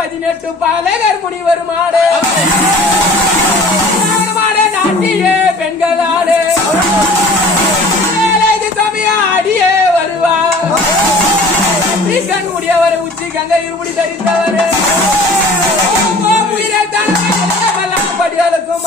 பதினெட்டு பாலகர் முனிவர் மாடு மாடு நாட்டியே பெண்களாடு ஏழைக்கு சமயம் அடியே வருவா கண் முடியவர் உச்சி கங்கை இருமுடி தரித்தவர். படிகளுக்கும்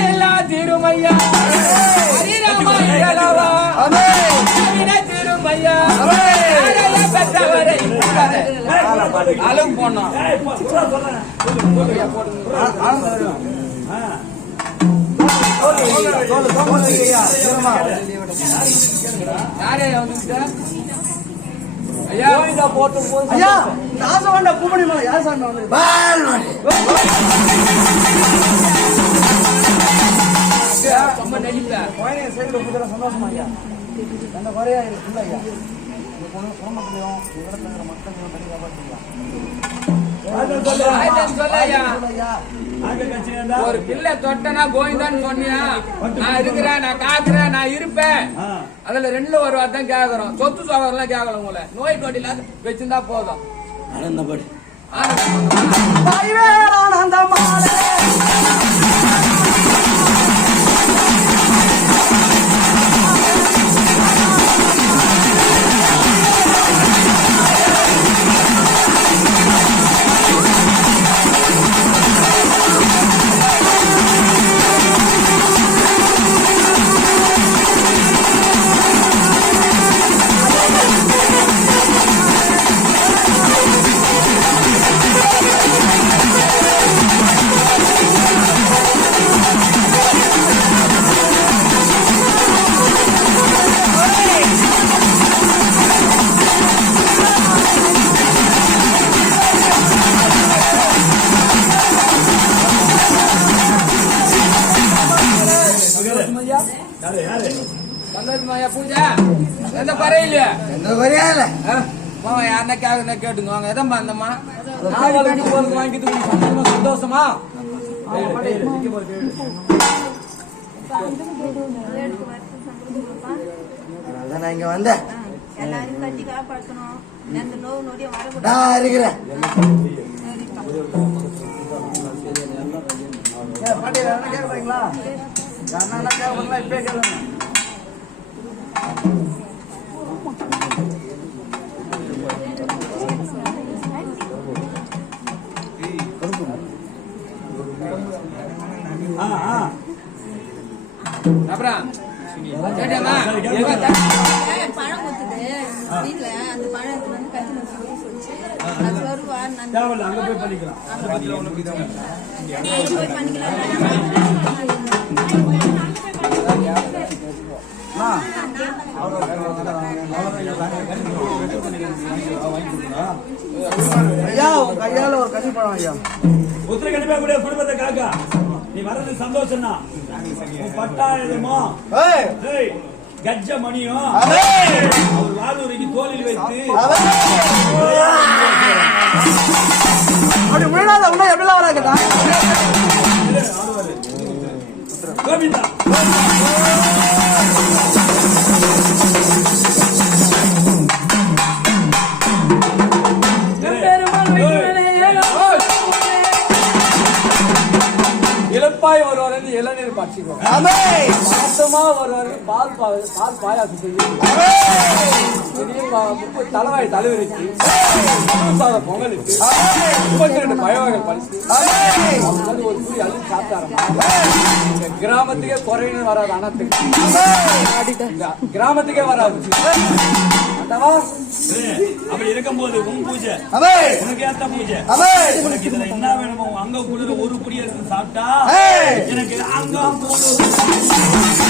எல்லாம் திருமையா ஹரிராமா திருமையா பெற்றவரை. யாரே வந்துட்ட ஐயா. ஐயா தாசவண்ட பூமணி மலை யார் சாமி வந்து? குழந்தைங்க சேர்ந்து ரொம்ப சந்தோஷமா ஐயா அந்த குறையா இல்லை ஐயா இந்த பொண்ணு குடும்பத்திலையும் இடத்துல மக்களையும் தனி காப்பாற்றிக்கலாம் ஒரு பிள்ளை தொட்டனா கோவிந்தான்னு சொன்னியா நான் இருக்கிறேன் நான் காக்குறேன் நான் இருப்பேன். அதுல ரெண்டுல ஒரு வார்த்தை கேக்குறோம் சொத்து சோகரெல்லாம் கேட்கல உங்களை நோய் நொடியில வச்சிருந்தா போதும் நடந்தபடி பைவேரானந்த குறையில்லையா எந்த இல்ல மாமா யாருன்னா கேக்குறதா கேட்டுங்க? வாங்க எதம்பா அந்தம்மா? நாவலுக்கு போறது வாங்கிட்டு சந்தோஷமா சந்தோஷமா? அதனால நான் இங்க வந்தேன். எல்லாரையும் கட்டி காப்பாற்றணும் எந்த நோவு நொடியும் வரக்கூடாது. நான் இருக்கிறேன். ஏ, பாட்டியார் யாருன்னா கேட்க போறீங்களா யாருன்னா கேட்க போறீங்களா இப்பயே கேளுங்க. அப்புறம் பழம் கொடுத்தது வீட்டுல அந்த பழம் எடுத்து வந்து கட்டி வச்சு சொல்லிச்சு. அது வருவா நான் தேவையில்ல அங்க போய் பண்ணிக்கலாம். அங்க போய் பண்ணிக்கலாம். அம்மா, ஐயா உங்க கையால ஒரு கனி பழம் ஐயா. உத்தர கண்டிப்பா கூட குடும்பத்தை காக்கா? நீ வர்றது சந்தோஷம் தான் உன் பட்டாயுதமோ ஏய், ஏய், கஜ்ஜ மணியும் அவே, அவர் வாதூரிக்கு தோளில் வைத்து. அப்படி முன்னால உன்ன எப்படிலாம் வரா கேட்டா? கோவிந்தா. ஒருவர் பால் பால் பாயாசம் செய்யும் முப்பது தலைவாய் தலைவருக்கு சாத பொங்கலுக்கு முப்பத்தி ரெண்டு அவே. அது ஒரு புரி அள்ளி சாப்பிட்டாரமா இந்த கிராமத்துக்கே குறைன்னு வராது அனத்துக்கு. இந்த கிராமத்துக்கே வராது. அப்படி இருக்கும்போது உன் பூஜை. உனக்கு ஏத்த பூஜை. உனக்கு இதுல என்ன வேணுமோ அங்க குளிர ஒரு எடுத்து சாப்பிட்டா. எனக்கு அங்க போடும்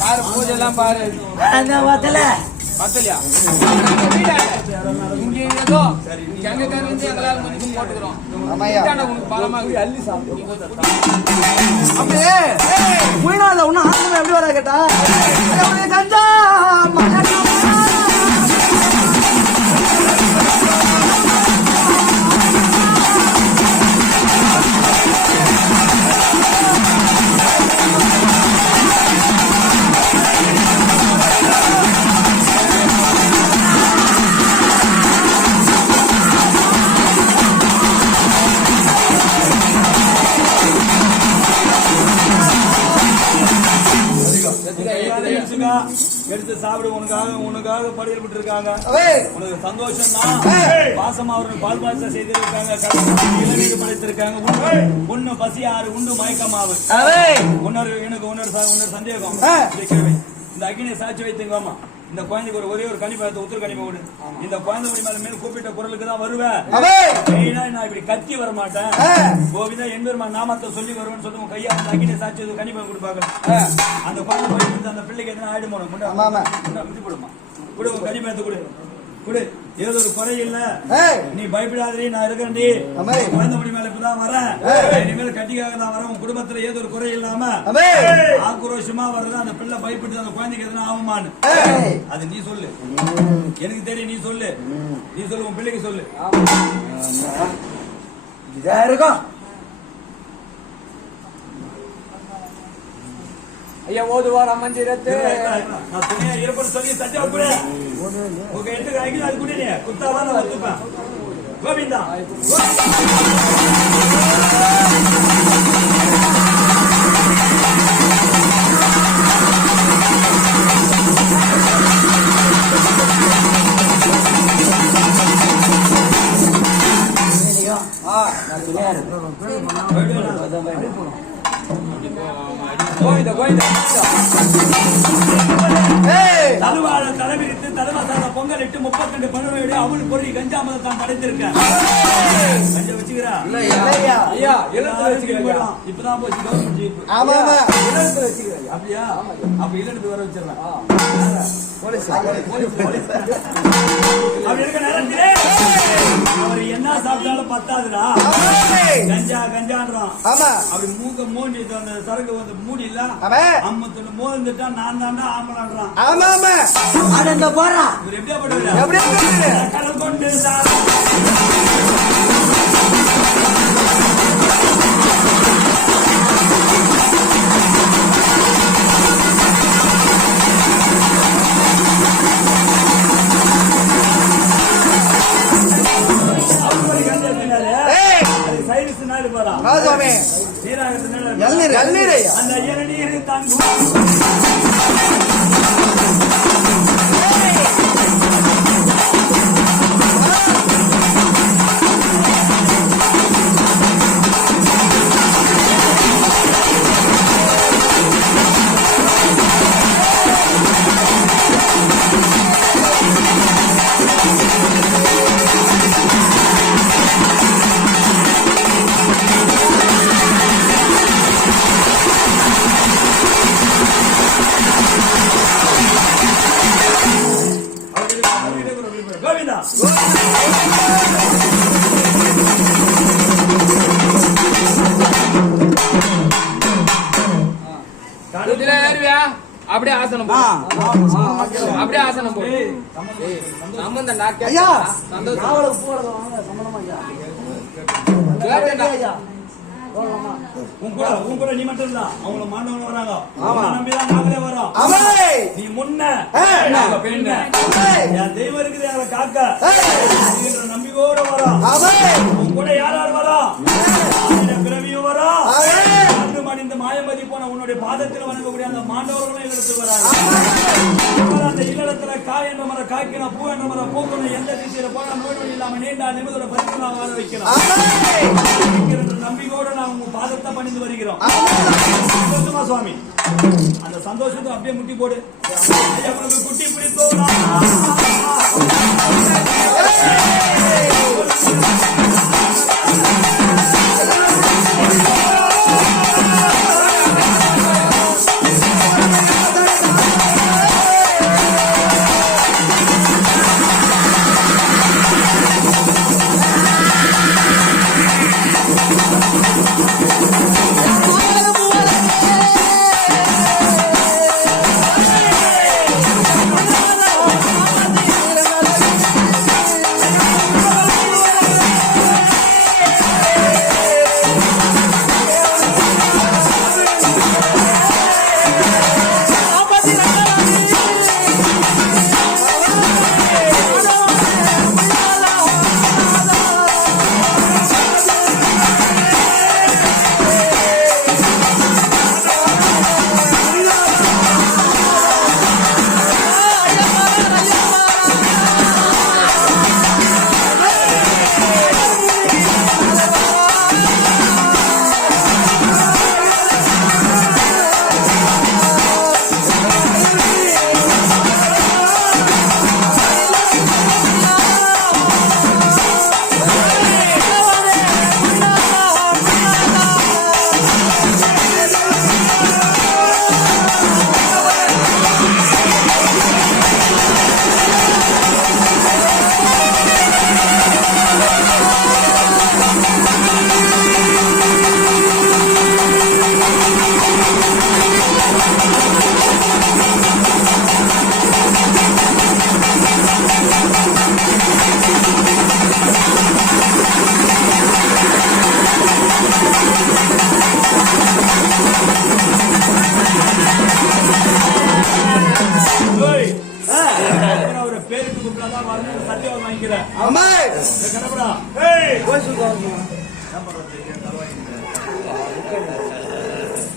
பாரு பூஜை எல்லாம் பாரு அந்த வாத்தல பத்தலையா இங்க ஏதோ இங்க எங்க காரில இருந்து எங்களால மதிக்கும் போட்டுக்கிறோம் உனக்கு பலமா இருக்கு. அள்ளி சாப்பிடு. அப்படியே முன்னால ஒன்னும் ஆனந்தம் எப்படி வரா கேட்டா? ஐயா, உனக்கு கஞ்சா எடுத்து சாப்பிடு உனக்காக உனக்காக படையல் இருக்காங்க உனக்கு சந்தோஷம் தான் பாசமா அவர்கள் பால் பாசம் செய்திருக்காங்க இளநீர் படைத்திருக்காங்க. உண்ணு பசி ஆறு உண்டு மயக்கமாவு. அவே. இன்னொரு எனக்கு இன்னொரு ச- இன்னொரு சந்தேகம். இந்த அக்னியை சாட்சி வைத்துங்கம்மா. இந்த குழந்தைக்கு ஒரு ஒரே ஒரு கனிப்பை உத்தர கனிப்பை விடு இந்த குழந்தை மேல மேல கூப்பிட்ட குரலுக்கு தான் வருவேன். மெயினா நான் இப்படி கத்தி வர மாட்டேன். கோவிந்தா எம்பெருமா நாமத்தை சொல்லி வருவேன்னு சொல்லி உன் கையா அந்த அக்னியை சாட்சி கனிப்பை கொடுப்பாங்க அந்த குழந்தை போய் அந்த பிள்ளைக்கு எதனா ஆயிடுமா வா, விட்டு கொடுமா கொடு உன் கனிப்பை எடுத்து கொடு. கொடு. ஏதோ ஒரு குறை இல்ல. நீ பயப்படாதே நான் இருக்கிறேன்டி அம்மே. குழந்தை மணி மேல இப்பதான் வரேன். இனிமேல் கட்டிக்காக தான் வரேன். உன் குடும்பத்துல ஏதோ ஒரு குறை இல்லாம ஆக்ரோஷமா வர்றது அந்த பிள்ளை பயப்பட்டு அந்த குழந்தைக்கு எதுனா ஆகுமான்னு. அது நீ சொல்லு. எனக்கு தெரியும் நீ சொல்லு. நீ சொல்லு உன் பிள்ளைக்கு சொல்லு. இதா இருக்கும். ஐயா ஓதுவார் அம்மஞ்சிரத்து நான் துணையா இருப்பேன்னு சொல்லி சத்தியா அது கூட குத்தாதான் நான் ஒத்துப்பேன். கோவிந்தா. ஆ, கோவிந்த கோவிந்த. தலுவாழ தலைவிரித்து தலைமசால பொங்கல் இட்டு முப்பத்தி ரெண்டு அவள் பொருள் கஞ்சாமதை தான் படைத்திருக்கேன் கஞ்சா வச்சுக்கிறா? இல்லையா? ஐயா எழுத்து வச்சுக்கிறேன் இப்பதான் போச்சு கவர்மெண்ட் ஜீப் ஆமா ஆமா எழுத்து வச்சுக்கிறேன் அப்படியா? அப்ப இல்லன்னு வர வச்சிடலாம். போலீஸ் அப்படி இருக்க நேரத்திலே அவர் என்ன சாப்பிட்டாலும் பத்தாதுடா. கஞ்சா கஞ்சான்றான். ஆமா. அப்படி மூக்க மூடி அந்த சரக்கு வந்து மூடி இல்ல ஆமா. அம்மத்துல மோந்துட்டா நான் தாண்டா ஆம்பளான்றான். ஆமா ஆமா. அட இந்த போறா. இவர் எப்படியா பண்ணுவாரு எப்படி இருக்குது எல்நீர் ஐயா. அந்த இளநீர் தங்கும் ஆசனம் போடு. அப்படியே ஆசனம் போடு. சம்பந்தம் ஐயா. சந்தோஷம். உன் கூட உன் கூட நீ மட்டும் இல்ல அவங்கள மாண்டவங்க வராங்க. நம்பிதான் நாங்களே வரோம் ஆமா. நீ முன்ன ஏய். என் தெய்வம் இருக்குது எங்களை காக்க? நம்பிக்கையோட வரோம் பாதத்தில் வணங்கக்கூடிய அந்த மாண்டவர்களும் எங்களுக்கு வராங்க. அந்த இல்லத்துல காய் என்ற மர காய்க்கணும் பூ என்ற மர பூக்கணும் எந்த திசையில போனா நோய் நொடி இல்லாம நீண்டா நிமிடோட பரிசுலாம் வாழ வைக்கிறோம் ஆமே நம்பிக்கையோட நான் உங்க பாதத்தை பணிந்து வருகிறோம். சந்தோஷமா சுவாமி. அந்த சந்தோஷத்தை அப்படியே முட்டி போடு. குட்டி பிடித்தோம்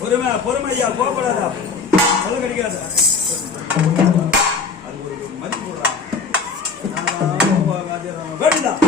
பொறுமை பொறுமையா கோபப்படாதா. சொல்ல கிடைக்காது. அது ஒரு மதிப்பு வேண்டாம்